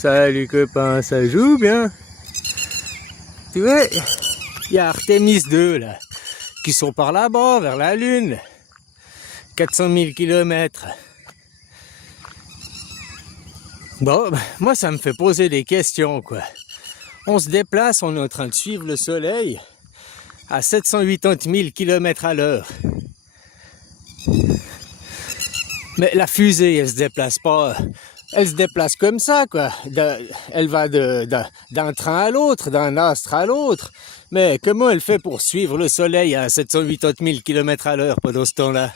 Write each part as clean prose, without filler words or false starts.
Salut copain, ça joue bien? Tu vois, il y a Artemis 2 là, qui sont par là-bas, vers la Lune. 400 000 km. Bon, moi ça me fait poser des questions quoi. On se déplace, on est en train de suivre le soleil à 780 000 km à l'heure. Mais la fusée, elle se déplace pas. Elle se déplace comme ça, quoi. Elle va d'un train à l'autre, d'un astre à l'autre. Mais comment elle fait pour suivre le soleil à 780 000 km à l'heure pendant ce temps-là?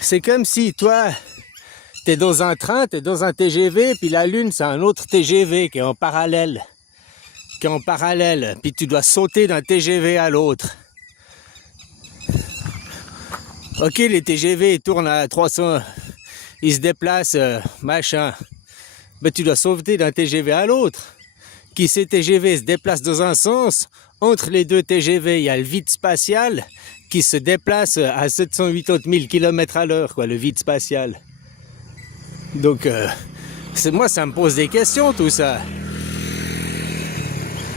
C'est comme si, toi, t'es dans un train, t'es dans un TGV, puis la Lune, c'est un autre TGV qui est en parallèle. Puis tu dois sauter d'un TGV à l'autre. Ok, les TGV ils tournent à 300, ils se déplacent, machin. Mais tu dois sauter d'un TGV à l'autre. Qui ces TGV se déplacent dans un sens, entre les deux TGV, il y a le vide spatial qui se déplace à 780 000 km à l'heure, quoi, le vide spatial. Donc, moi, ça me pose des questions, tout ça.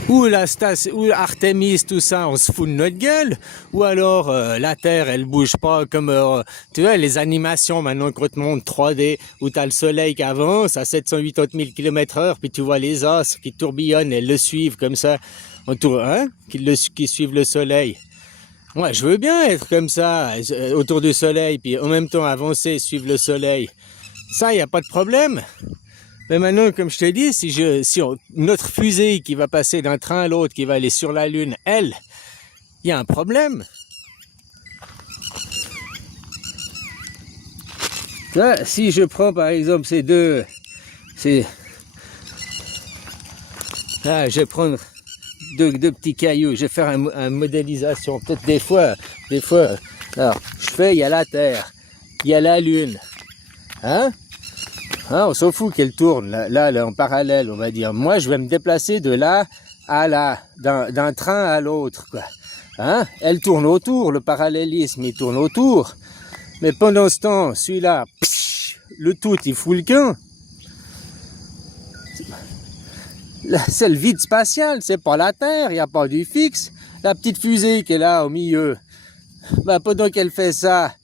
Ou la station, ou Artemis, tout ça, on se fout de notre gueule. Ou alors la Terre, elle bouge pas comme tu vois les animations maintenant qu'on te montre 3D où t'as le soleil qui avance à 780 000 km/h, puis tu vois les astres qui tourbillonnent et le suivent comme ça, qui suivent le soleil. Moi, je veux bien être comme ça autour du soleil, puis en même temps avancer, suivre le soleil. Ça, y a pas de problème. Mais maintenant, comme je te dis, notre fusée qui va passer d'un train à l'autre, qui va aller sur la Lune, elle, il y a un problème. Là, si je prends par exemple ces deux, je vais prendre deux petits cailloux, je vais faire une modélisation. Peut-être des fois, alors, il y a la Terre, il y a la Lune, hein? Ah, on s'en fout qu'elle tourne, là, en parallèle, on va dire. Moi, je vais me déplacer de là à là, d'un train à l'autre, quoi. Hein? Elle tourne autour, le parallélisme, il tourne autour. Mais pendant ce temps, celui-là, le tout, il fout le camp. C'est le vide spatial, c'est pas la Terre, il n'y a pas du fixe. La petite fusée qui est là au milieu, pendant qu'elle fait ça,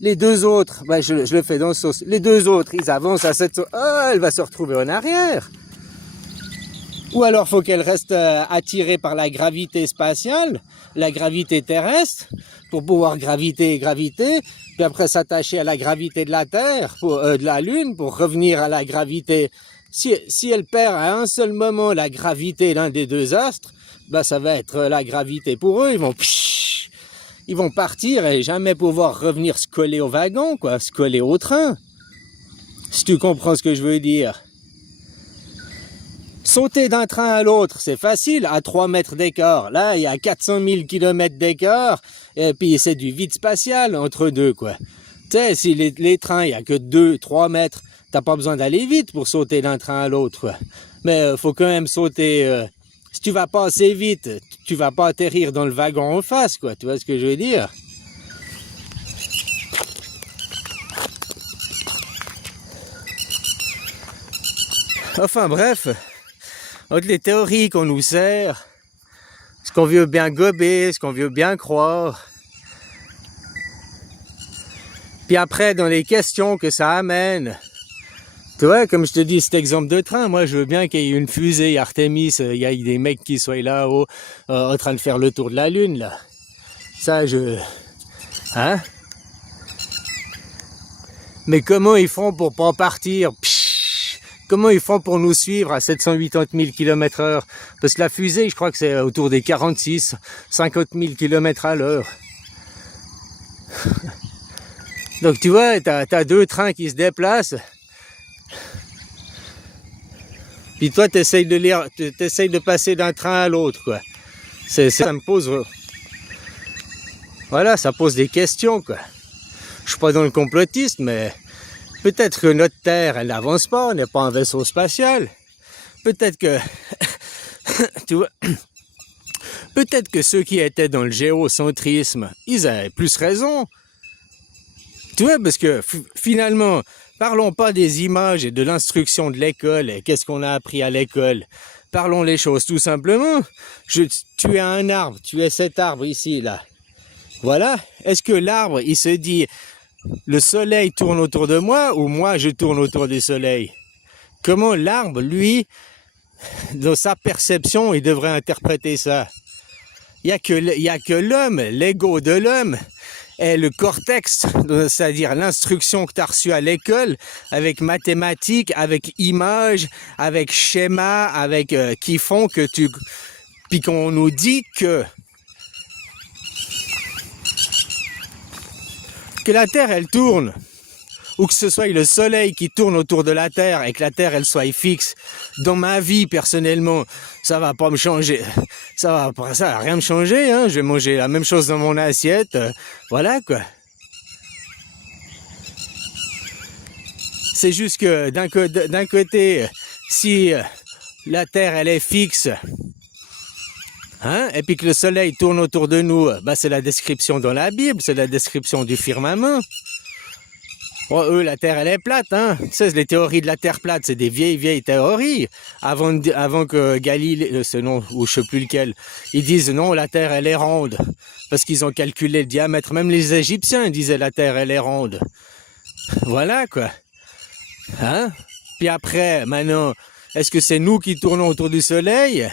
les deux autres, je le fais dans ce sens. Les deux autres, ils avancent à cette... elle va se retrouver en arrière. Ou alors, faut qu'elle reste attirée par la gravité spatiale, la gravité terrestre, pour pouvoir graviter, puis après s'attacher à la gravité de la Terre, de la Lune, pour revenir à la gravité. Si elle perd à un seul moment la gravité d'un des deux astres, ça va être la gravité pour eux. Ils vont partir et jamais pouvoir revenir se coller au wagon, quoi, se coller au train. Si tu comprends ce que je veux dire. Sauter d'un train à l'autre, c'est facile, à 3 mètres d'écart. Là, il y a 400 000 km d'écart, et puis c'est du vide spatial entre deux, quoi. Tu sais, si les trains, il n'y a que 2-3 mètres, t'as pas besoin d'aller vite pour sauter d'un train à l'autre, quoi. Mais faut quand même sauter... si tu vas pas assez vite, tu vas pas atterrir dans le wagon en face, quoi. Tu vois ce que je veux dire? Enfin bref, entre les théories qu'on nous sert, ce qu'on veut bien gober, ce qu'on veut bien croire, puis après dans les questions que ça amène, tu vois, comme je te dis, cet exemple de train, moi je veux bien qu'il y ait une fusée Artemis, il y a des mecs qui soient là-haut en train de faire le tour de la Lune, là. Ça, hein? Mais comment ils font pour pas partir? Comment ils font pour nous suivre à 780 000 km/h? Parce que la fusée, je crois que c'est autour des 46, 50 000 km à l'heure. Donc tu vois, t'as deux trains qui se déplacent. Puis toi, t'essayes de passer d'un train à l'autre, quoi. Ça me pose... Voilà, ça pose des questions, quoi. Je suis pas dans le complotisme, mais peut-être que notre Terre, elle n'avance pas, on n'est pas un vaisseau spatial. Peut-être que... tu vois... Peut-être que ceux qui étaient dans le géocentrisme, ils avaient plus raison. Tu vois, parce que finalement, Parlons pas des images et de l'instruction de l'école, et qu'est-ce qu'on a appris à l'école. Parlons les choses tout simplement. Tu es un arbre, tu es cet arbre ici, là. Voilà. Est-ce que l'arbre, il se dit, le soleil tourne autour de moi ou moi je tourne autour du soleil? Comment l'arbre, lui, dans sa perception, il devrait interpréter ça? Il y a que l'homme, l'ego de l'homme, et le cortex, c'est-à-dire l'instruction que tu as reçue à l'école, avec mathématiques, avec images, avec schémas, avec qui font que puis qu'on nous dit que la Terre, elle tourne, ou que ce soit le soleil qui tourne autour de la Terre et que la Terre, elle soit fixe. Dans ma vie, personnellement, ça va pas me changer. Ça va rien me changer, hein. Je vais manger la même chose dans mon assiette. Voilà, quoi. C'est juste que d'un côté, si la Terre, elle est fixe, hein, et puis que le soleil tourne autour de nous, bah c'est la description dans la Bible, c'est la description du firmament. Bon, eux, la Terre, elle est plate, hein. Tu sais, les théories de la Terre plate, c'est des vieilles théories. Avant que Galilée, ce nom, ou je sais plus lequel, ils disent non, la Terre, elle est ronde. Parce qu'ils ont calculé le diamètre. Même les Égyptiens disaient la Terre, elle est ronde. Voilà, quoi. Hein? Puis après, maintenant, est-ce que c'est nous qui tournons autour du soleil?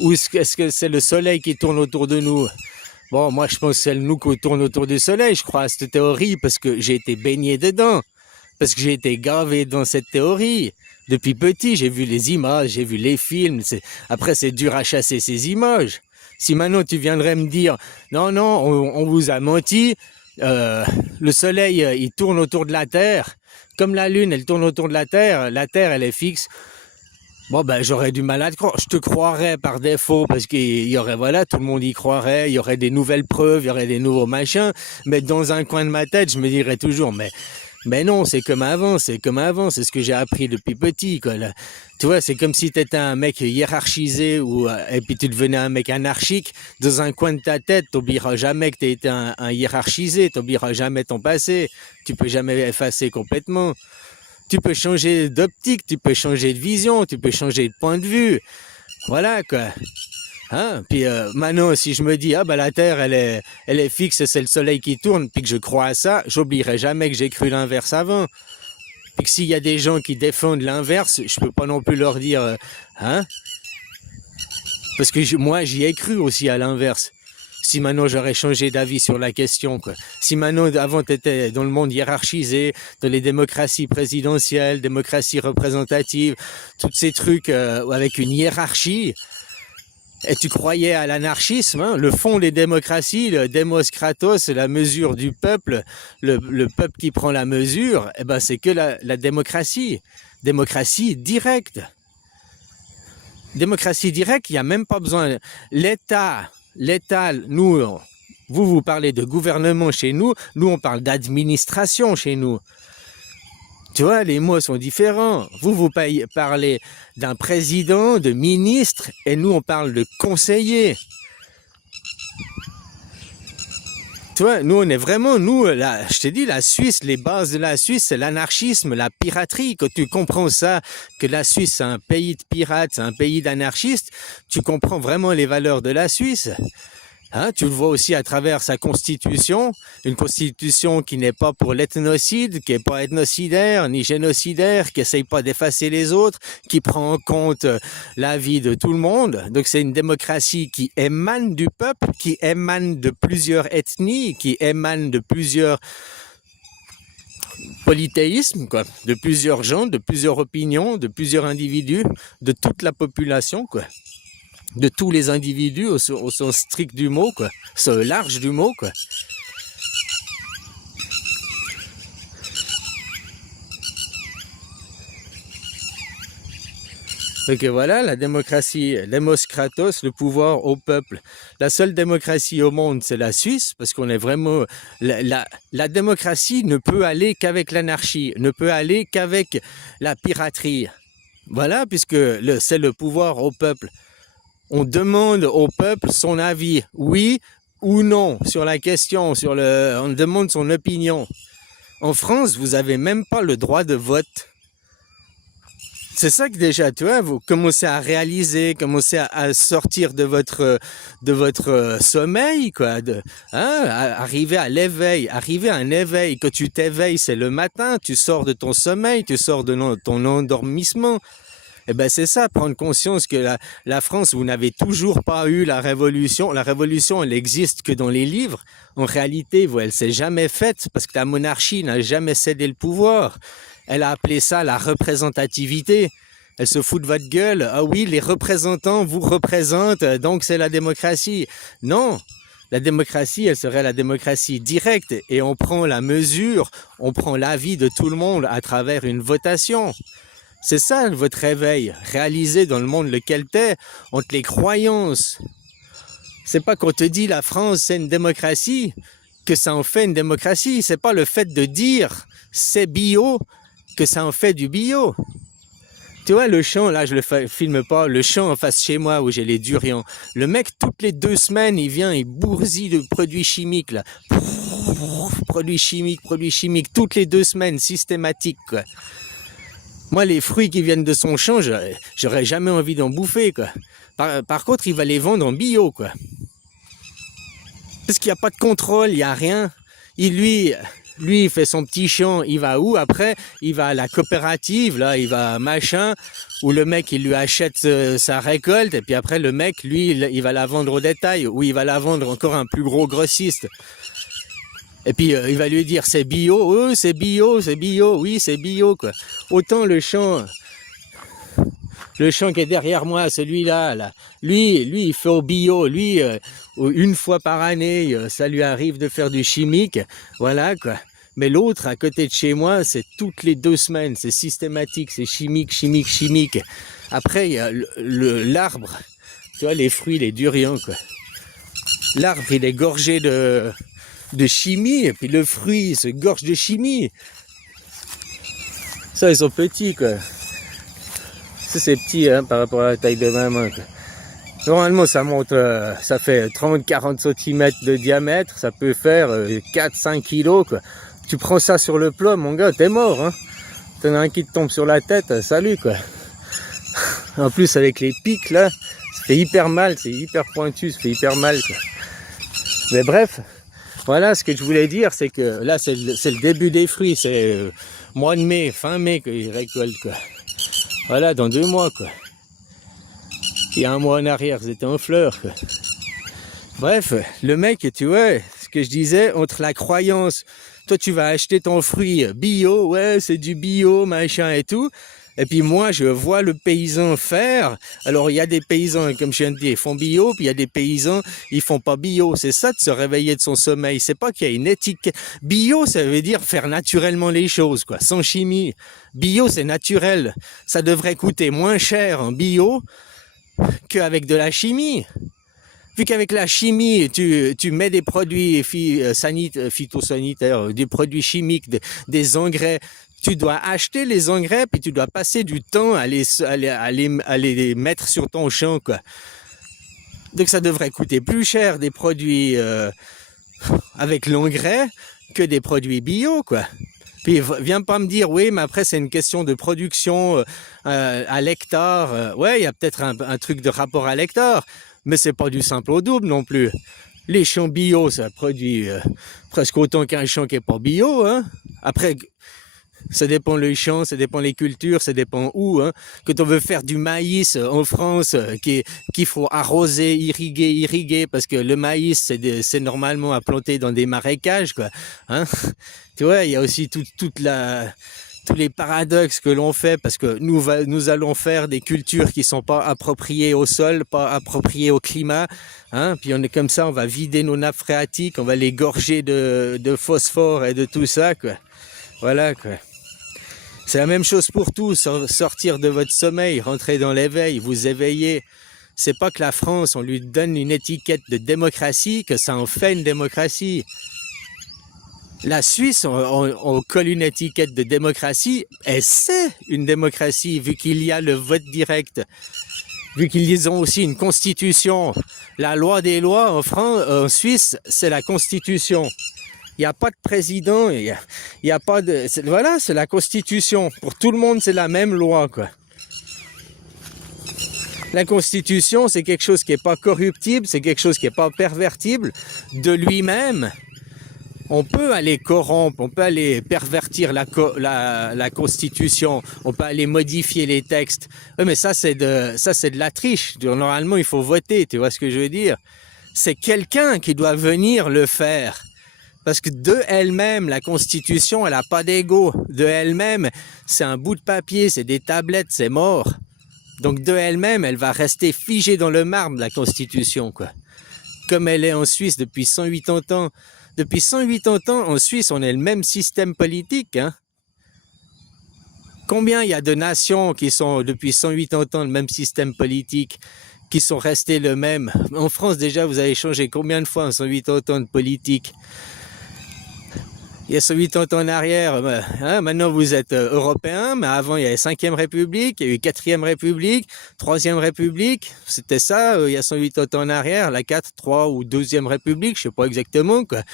Ou est-ce que c'est le soleil qui tourne autour de nous? Bon, moi, je pense que c'est nous qui tourne autour du soleil, je crois, à cette théorie, parce que j'ai été baigné dedans, parce que j'ai été gavé dans cette théorie. Depuis petit, j'ai vu les images, j'ai vu les films. Après, c'est dur à chasser ces images. Si maintenant tu viendrais me dire, non, on vous a menti, le soleil, il tourne autour de la Terre, comme la Lune, elle tourne autour de la Terre, elle est fixe. Bon, ben, j'aurais du mal à te croire. Je te croirais par défaut parce qu'il y aurait, voilà, tout le monde y croirait, il y aurait des nouvelles preuves, il y aurait des nouveaux machins. Mais dans un coin de ma tête, je me dirais toujours, mais non, c'est comme avant, c'est ce que j'ai appris depuis petit, quoi. Là. Tu vois, c'est comme si tu étais un mec hiérarchisé et puis tu devenais un mec anarchique. Dans un coin de ta tête, t'oublieras jamais que tu été un hiérarchisé, t'oublieras jamais ton passé. Tu peux jamais effacer complètement. Tu peux changer d'optique, tu peux changer de vision, tu peux changer de point de vue. Voilà, quoi. Hein? Puis maintenant, si je me dis, ah ben la Terre, elle est fixe, c'est le soleil qui tourne, puis que je crois à ça, j'oublierai jamais que j'ai cru l'inverse avant. Puis que s'il y a des gens qui défendent l'inverse, je peux pas non plus leur dire, hein? Parce que moi, j'y ai cru aussi à l'inverse. Si maintenant j'aurais changé d'avis sur la question, quoi. Si maintenant, avant, tu étais dans le monde hiérarchisé, dans les démocraties présidentielles, démocratie représentative, tous ces trucs avec une hiérarchie, et tu croyais à l'anarchisme, hein, le fond des démocraties, le démos kratos, la mesure du peuple, le peuple qui prend la mesure, eh ben c'est que la démocratie. Démocratie directe. Démocratie directe, il n'y a même pas besoin. L'État, nous, vous parlez de gouvernement chez nous on parle d'administration chez nous. Tu vois, les mots sont différents. Vous parlez d'un président, de ministre, et nous, on parle de conseiller. Tu vois, nous, on est vraiment, je t'ai dit, la Suisse, les bases de la Suisse, c'est l'anarchisme, la piraterie. Quand tu comprends ça, que la Suisse, c'est un pays de pirates, c'est un pays d'anarchistes, tu comprends vraiment les valeurs de la Suisse. Hein, tu le vois aussi à travers sa constitution, une constitution qui n'est pas pour l'ethnocide, qui n'est pas ethnocidaire ni génocidaire, qui essaye pas d'effacer les autres, qui prend en compte la vie de tout le monde. Donc c'est une démocratie qui émane du peuple, qui émane de plusieurs ethnies, qui émane de plusieurs polythéismes, quoi, de plusieurs gens, de plusieurs opinions, de plusieurs individus, de toute la population, quoi. De tous les individus au sens strict du mot, quoi, au large du mot, quoi. Donc voilà, la démocratie, demos kratos, le pouvoir au peuple. La seule démocratie au monde, c'est la Suisse, parce qu'on est vraiment... La démocratie ne peut aller qu'avec l'anarchie, ne peut aller qu'avec la piraterie. Voilà, puisque c'est le pouvoir au peuple. On demande au peuple son avis, oui ou non, sur la question, on demande son opinion. En France, vous avez même pas le droit de vote. C'est ça que déjà, tu vois, vous commencez à réaliser, commencez à sortir de votre sommeil, quoi. Arriver à l'éveil, arriver à un éveil. Quand tu t'éveilles, c'est le matin, tu sors de ton sommeil, tu sors de ton endormissement. Eh ben c'est ça, prendre conscience que la France, vous n'avez toujours pas eu la révolution. La révolution, elle n'existe que dans les livres. En réalité, elle s'est jamais faite parce que la monarchie n'a jamais cédé le pouvoir. Elle a appelé ça la représentativité. Elle se fout de votre gueule. Ah oui, les représentants vous représentent, donc c'est la démocratie. Non, la démocratie, elle serait la démocratie directe. Et on prend la mesure, on prend l'avis de tout le monde à travers une votation. C'est ça votre réveil, réalisé dans le monde lequel t'es, entre les croyances. C'est pas qu'on te dit la France c'est une démocratie, que ça en fait une démocratie. C'est pas le fait de dire c'est bio, que ça en fait du bio. Tu vois le champ, là je le filme pas, le champ en face chez moi où j'ai les durians. Le mec toutes les 2 semaines il vient, il bourrille de produits chimiques là. Produits chimiques, toutes les 2 semaines, systématique quoi. Moi, les fruits qui viennent de son champ, j'aurais jamais envie d'en bouffer, quoi. Par contre, il va les vendre en bio, quoi. Parce qu'il n'y a pas de contrôle, il n'y a rien. Lui, il fait son petit champ, il va où après? Il va à la coopérative, là, il va à machin, où le mec, il lui achète sa récolte, et puis après, le mec, lui, il va la vendre au détail, ou il va la vendre encore à un plus gros grossiste. Et puis il va lui dire c'est bio, c'est bio, oui c'est bio quoi. Autant le champ qui est derrière moi, celui-là, là, lui il fait au bio, lui une fois par année ça lui arrive de faire du chimique, voilà quoi. Mais l'autre à côté de chez moi c'est toutes les 2 semaines, c'est systématique, c'est chimique. Après il y a l'arbre, tu vois les fruits, les durians quoi. L'arbre il est gorgé de chimie, et puis le fruit se gorge de chimie. Ça, ils sont petits, quoi. Ça, c'est petit, hein, par rapport à la taille de ma main, quoi. Normalement, ça monte, ça fait 30-40 cm de diamètre, ça peut faire 4-5 kg, quoi. Tu prends ça sur le plat, mon gars, t'es mort, hein. T'en as un qui te tombe sur la tête, salut, quoi. En plus, avec les pics, là, ça fait hyper mal, c'est hyper pointu, ça fait hyper mal, quoi. Mais bref, voilà, ce que je voulais dire, c'est que là, c'est le début des fruits. C'est mois de mai, fin mai qu'ils récoltent, quoi. Voilà, dans 2 mois, quoi. Il y a 1 mois en arrière, ils étaient en fleurs, quoi. Bref, le mec, tu vois, ce que je disais, entre la croyance, toi, tu vas acheter ton fruit bio, ouais, c'est du bio, machin et tout. Et puis moi, je vois le paysan faire. Alors, il y a des paysans, comme je viens de dire, ils font bio, puis il y a des paysans, ils font pas bio. C'est ça de se réveiller de son sommeil. C'est pas qu'il y a une étiquette. Bio, ça veut dire faire naturellement les choses, quoi, sans chimie. Bio, c'est naturel. Ça devrait coûter moins cher en bio qu'avec de la chimie. Vu qu'avec la chimie, tu mets des produits phytosanitaires, des produits chimiques, des engrais. Tu dois acheter les engrais, puis tu dois passer du temps à les mettre sur ton champ, quoi. Donc ça devrait coûter plus cher des produits avec l'engrais que des produits bio, quoi. Puis viens pas me dire, oui, mais après c'est une question de production à l'hectare. Ouais, il y a peut-être un truc de rapport à l'hectare, mais c'est pas du simple au double non plus. Les champs bio, ça produit presque autant qu'un champ qui est pas bio, hein. Après, ça dépend le champ, ça dépend les cultures, ça dépend où, hein. Quand on veut faire du maïs en France, qu'il faut arroser, irriguer, parce que le maïs, c'est normalement à planter dans des marécages, quoi, hein. Tu vois, il y a aussi tous les paradoxes que l'on fait, parce que nous allons faire des cultures qui sont pas appropriées au sol, pas appropriées au climat, hein. Puis on est comme ça, on va vider nos nappes phréatiques, on va les gorger de phosphore et de tout ça, quoi. Voilà, quoi. C'est la même chose pour tout, sortir de votre sommeil, rentrer dans l'éveil, vous éveiller. C'est pas que la France, on lui donne une étiquette de démocratie, que ça en fait une démocratie. La Suisse, on colle une étiquette de démocratie, et c'est une démocratie, vu qu'il y a le vote direct, vu qu'ils ont aussi une constitution. La loi des lois en Suisse, c'est la constitution. Il n'y a pas de président, il Il n'y a pas de... Voilà, c'est la Constitution. Pour tout le monde, c'est la même loi, quoi. La Constitution, c'est quelque chose qui n'est pas corruptible, c'est quelque chose qui n'est pas pervertible de lui-même. On peut aller corrompre, on peut aller pervertir la Constitution, on peut aller modifier les textes. Oui, mais ça, c'est de la triche. Normalement, il faut voter, tu vois ce que je veux dire? C'est quelqu'un qui doit venir le faire. Parce que de elle-même, la Constitution, elle n'a pas d'ego. De elle-même, c'est un bout de papier, c'est des tablettes, c'est mort. Donc de elle-même, elle va rester figée dans le marbre, la Constitution, quoi. Comme elle est en Suisse depuis 180 ans. Depuis 180 ans, en Suisse, on a le même système politique, hein. Combien il y a de nations qui sont, depuis 180 ans, le même système politique, qui sont restés le même? En France, déjà, vous avez changé combien de fois en 180 ans de politique? Il y a 180 ans en arrière, hein, maintenant vous êtes européen, mais avant il y avait 5e République, il y a eu 4e République, 3e République, c'était ça, il y a 180 ans en arrière, la 4, 3 ou 2e République, je sais pas exactement, quoi.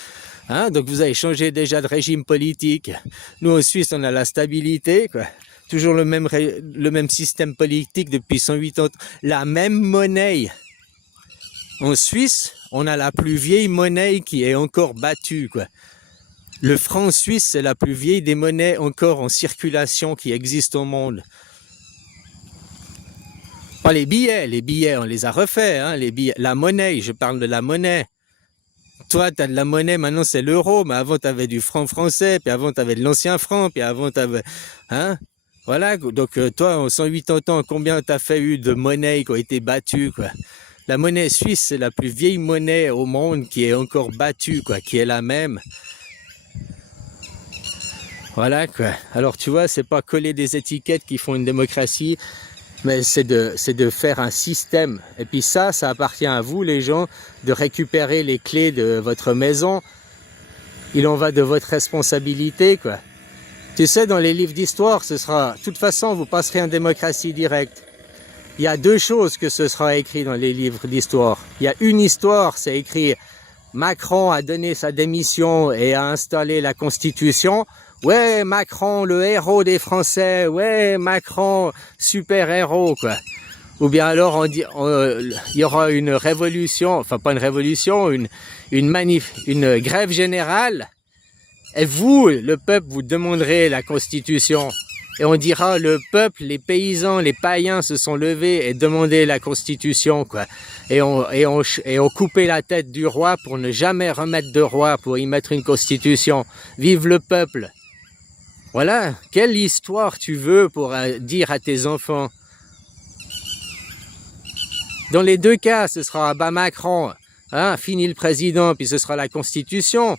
Hein, donc vous avez changé déjà de régime politique. Nous en Suisse, on a la stabilité, quoi. Toujours le même système politique depuis 180 ans, la même monnaie. En Suisse, on a la plus vieille monnaie qui est encore battue, quoi. Le franc suisse, c'est la plus vieille des monnaies encore en circulation qui existent au monde. Pas les billets, on les a refaits, hein, les billets. La monnaie, je parle de la monnaie. Toi, tu as de la monnaie, maintenant c'est l'euro, mais avant tu avais du franc français, puis avant tu avais de l'ancien franc, puis avant tu avais... Hein? Voilà, donc toi, en 180 ans, combien tu as fait eu de monnaies qui ont été battues, quoi? La monnaie suisse, c'est la plus vieille monnaie au monde qui est encore battue, quoi, qui est la même. Voilà, quoi. Alors tu vois, c'est pas coller des étiquettes qui font une démocratie, mais c'est de faire un système. Et puis ça appartient à vous les gens de récupérer les clés de votre maison. Il en va de votre responsabilité, quoi. Tu sais, dans les livres d'histoire, ce sera... De toute façon, vous passerez en démocratie directe. Il y a deux choses que ce sera écrit dans les livres d'histoire. Il y a une histoire, c'est écrit Macron a donné sa démission et a installé la Constitution. Ouais, Macron, le héros des Français. Ouais, Macron, super héros, quoi. Ou bien alors il y aura une révolution, enfin pas une révolution, une grève générale. Et vous, le peuple, vous demanderez la Constitution. Et on dira, le peuple, les paysans, les païens se sont levés et demandé la Constitution, quoi. Et on coupait la tête du roi pour ne jamais remettre de roi, pour y mettre une Constitution. Vive le peuple! Voilà, quelle histoire tu veux pour dire à tes enfants? Dans les deux cas, ce sera bas Macron, hein, fini le président, puis ce sera la Constitution.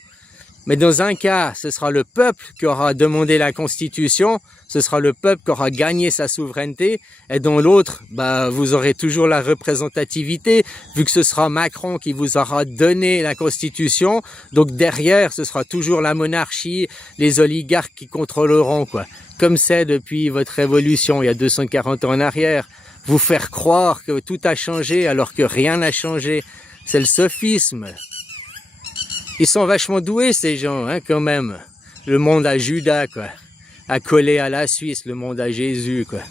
Mais dans un cas, ce sera le peuple qui aura demandé la Constitution, ce sera le peuple qui aura gagné sa souveraineté, et dans l'autre, bah, vous aurez toujours la représentativité, vu que ce sera Macron qui vous aura donné la Constitution, donc derrière, ce sera toujours la monarchie, les oligarques qui contrôleront, quoi. Comme c'est depuis votre révolution, il y a 240 ans en arrière. Vous faire croire que tout a changé alors que rien n'a changé, c'est le sophisme. Ils sont vachement doués, ces gens, hein, quand même. Le monde à Judas, quoi. À coller à la Suisse, le monde à Jésus, quoi.